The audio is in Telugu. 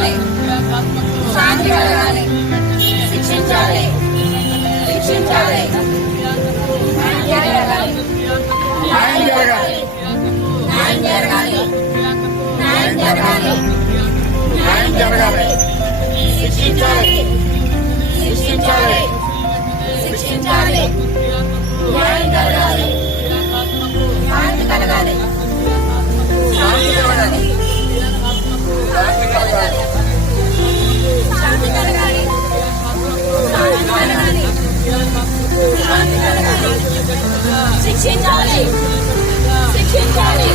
కలగాలి, శాంతి కలగాలి, శిక్షించాలి, శిక్షించాలి, న్యాయం జరగాలి, న్యాయం జరగాలి, న్యాయం జరగాలి, న్యాయం జరగాలి, న్యాయం జరగాలి, శిక్షించాలి, శిక్షించాలి, శిక్షించాలి, న్యాయం జరగాలి, శాంతి కలగాలి, శాంతి కలగాలి, శాంతి కలగాలి, శాంతి కలగాలి, శాంతి కలగాలి, శాంతి కలగాలి, శిక్షించాలి, శిక్షించాలి,